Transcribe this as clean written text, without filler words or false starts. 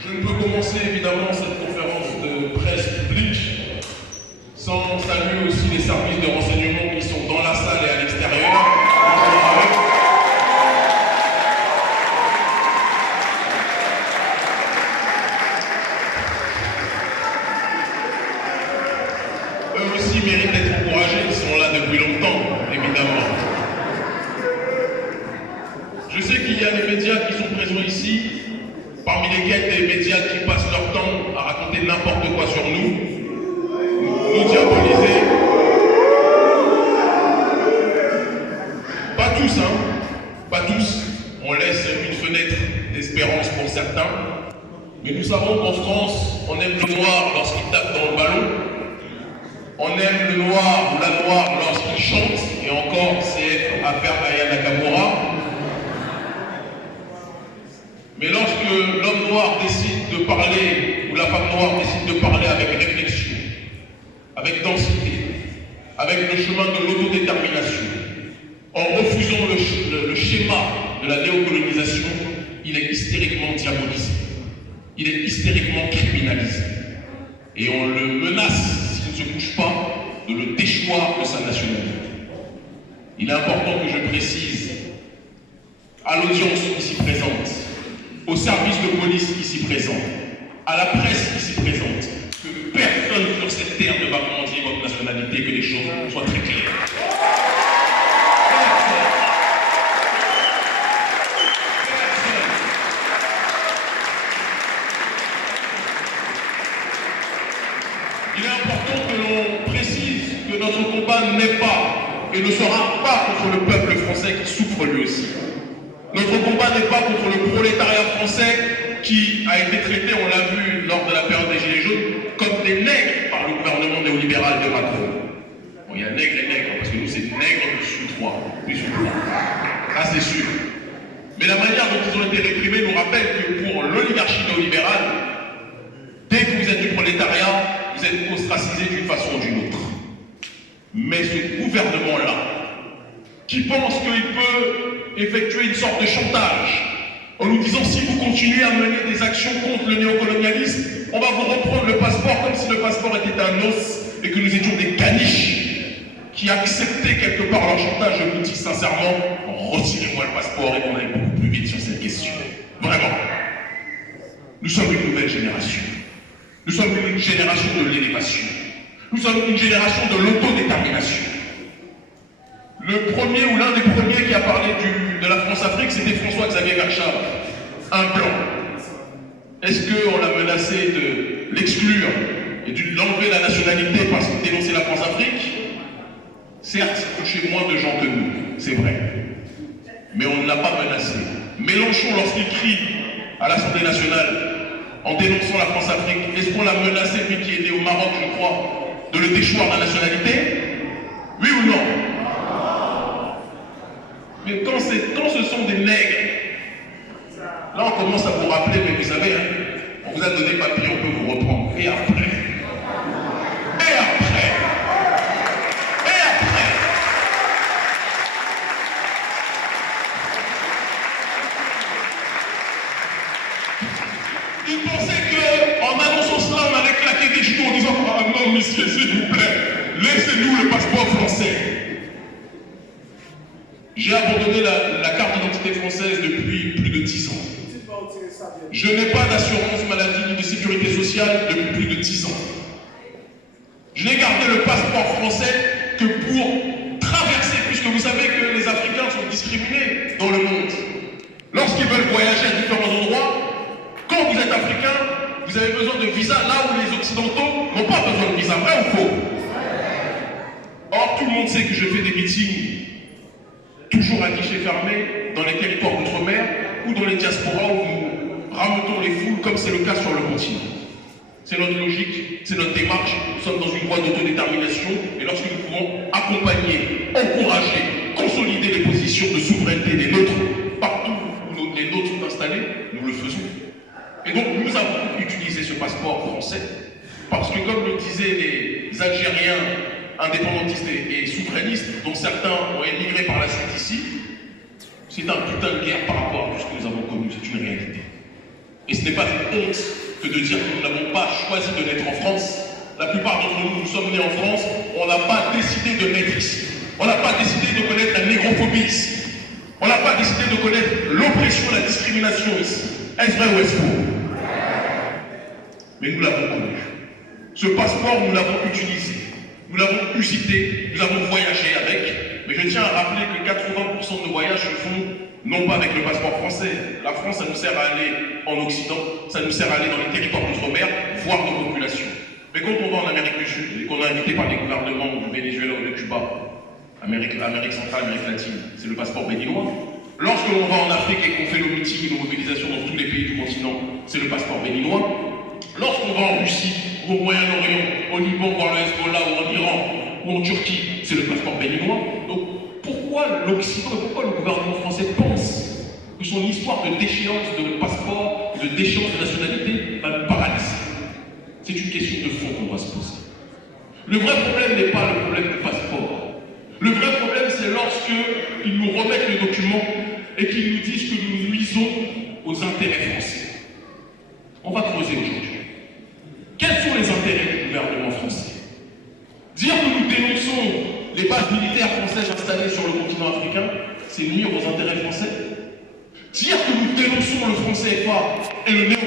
Je ne peux commencer évidemment cette conférence de presse publique sans saluer aussi les services de renseignement qui sont dans la salle et à l'extérieur. Eux aussi méritent d'être encouragés, ils sont là depuis longtemps, évidemment. Je sais qu'il y a des médias qui sont présents ici, parmi lesquels des médias qui passent leur temps à raconter n'importe quoi sur nous, nous diaboliser. Pas tous, hein, pas tous. On laisse une fenêtre d'espérance pour certains, mais nous savons qu'en France, on aime le noir lorsqu'il tape dans le ballon, on aime le noir ou la noire lorsqu'il chante, et encore, c'est affaire Aya Nakamura. Mais lorsque l'homme noir décide de parler, ou la femme noire décide de parler avec réflexion, avec densité, avec le chemin de l'autodétermination, en refusant le schéma de la néocolonisation, il est hystériquement diabolisé. Il est hystériquement criminalisé. Et on le menace, s'il ne se couche pas, de le déchoir de sa nationalité. Il est important que je précise à l'audience ici présente, aux services de police ici présents, à la presse ici présente, que personne sur cette terre ne va mendier votre nationalité, que les choses soient très claires. Il est important que l'on précise que notre combat n'est pas et ne sera pas contre le peuple français qui souffre lui aussi. Notre combat n'est pas contre le prolétariat français qui a été traité, on l'a vu lors de la période des Gilets jaunes, comme des nègres par le gouvernement néolibéral de Macron. Bon, il y a nègres et nègres, parce que nous, c'est nègres plus 3. Ah, c'est sûr. Mais la manière dont ils ont été réprimés nous rappelle que pour l'oligarchie néolibérale, dès que vous êtes du prolétariat, vous êtes ostracisé d'une façon ou d'une autre. Mais ce gouvernement-là, qui pense qu'il peut effectuer une sorte de chantage en nous disant si vous continuez à mener des actions contre le néocolonialisme, on va vous reprendre le passeport comme si le passeport était un os et que nous étions des caniches qui acceptaient quelque part leur chantage. Je vous dis sincèrement, retirez-moi le passeport et qu'on aille beaucoup plus vite sur cette question. Vraiment. Nous sommes une nouvelle génération. Nous sommes une génération de l'élévation. Nous sommes une génération de l'autodétermination. Le premier ou l'un des premiers qui a parlé de la France-Afrique, c'était François-Xavier Garchab, un blanc. Est-ce qu'on l'a menacé de l'exclure et de l'enlever la nationalité parce qu'il dénonçait la France-Afrique? Certes, ça touchait moins de gens que nous, c'est vrai. Mais on ne l'a pas menacé. Mélenchon, lorsqu'il crie à l'Assemblée nationale en dénonçant la France-Afrique, est-ce qu'on l'a menacé, lui qui est né au Maroc, je crois, de le déchoir de la nationalité? Oui ou non? Mais quand ce sont des nègres, là on commence à vous rappeler, mais vous savez, hein, on vous a donné papier, on peut vous reprendre. Et après? Et après? Et après? Ils pensaient qu'en annonçant cela, on allait claquer des genoux en disant « Ah non, messieurs, s'il vous plaît, laissez-nous le passeport français ». J'ai abandonné la carte d'identité française depuis plus de 10 ans. Je n'ai pas d'assurance maladie ni de sécurité sociale depuis plus de 10 ans. Je n'ai gardé le passeport français que pour traverser, puisque vous savez que les Africains sont discriminés dans le monde. Lorsqu'ils veulent voyager à différents endroits, quand vous êtes africain, vous avez besoin de visa là où les Occidentaux n'ont pas besoin de visa. Vrai ou faux? Or, tout le monde sait que je fais des meetings toujours à guichet fermé dans les territoires d'outre-mer ou dans les diasporas où nous rameutons les foules comme c'est le cas sur le continent. C'est notre logique, c'est notre démarche. Nous sommes dans une voie d'autodétermination et lorsque nous pouvons accompagner, encourager, consolider les positions de souveraineté des nôtres partout où les nôtres sont installés, nous le faisons. Et donc nous avons utilisé ce passeport français parce que comme le disaient les Algériens indépendantistes et souverainistes, dont certains ont émigré par la suite ici, c'est un putain de guerre par rapport à tout ce que nous avons connu, c'est une réalité. Et ce n'est pas une honte que de dire que nous n'avons pas choisi de naître en France. La plupart d'entre nous, nous sommes nés en France, on n'a pas décidé de naître ici. On n'a pas décidé de connaître la négrophobie ici. On n'a pas décidé de connaître l'oppression, la discrimination ici. Est-ce vrai ou est-ce faux? Mais nous l'avons connu. Ce passeport, nous l'avons utilisé. Nous l'avons usité, nous avons voyagé avec. Mais je tiens à rappeler que 80% de nos voyages se font non pas avec le passeport français. La France, ça nous sert à aller en Occident, ça nous sert à aller dans les territoires d'outre-mer, voir nos populations. Mais quand on va en Amérique du Sud et qu'on est invité par les gouvernements du Venezuela ou de Cuba, Amérique centrale, Amérique latine, c'est le passeport béninois. Lorsque l'on va en Afrique et qu'on fait nos meetings et nos mobilisations dans tous les pays du continent, c'est le passeport béninois. Lorsqu'on va en Russie ou au Moyen-Orient, au Liban, voir le Hezbollah ou en Iran ou en Turquie, c'est le passeport béninois. Donc pourquoi l'Occident et pourquoi le gouvernement français pense que son histoire de déchéance de passeport, de déchéance de nationalité va nous paralyser? C'est une question de fond qu'on doit se poser. Le vrai problème n'est pas le problème du passeport. Le vrai problème, c'est lorsqu'ils nous remettent le document et qu'ils nous disent que nous nuisons aux intérêts français. On va creuser aujourd'hui. Quels sont les intérêts du gouvernement français? Dire que nous dénonçons les bases militaires françaises installées sur le continent africain, c'est nuire aux intérêts français. Dire que nous dénonçons le franc CFA et le néo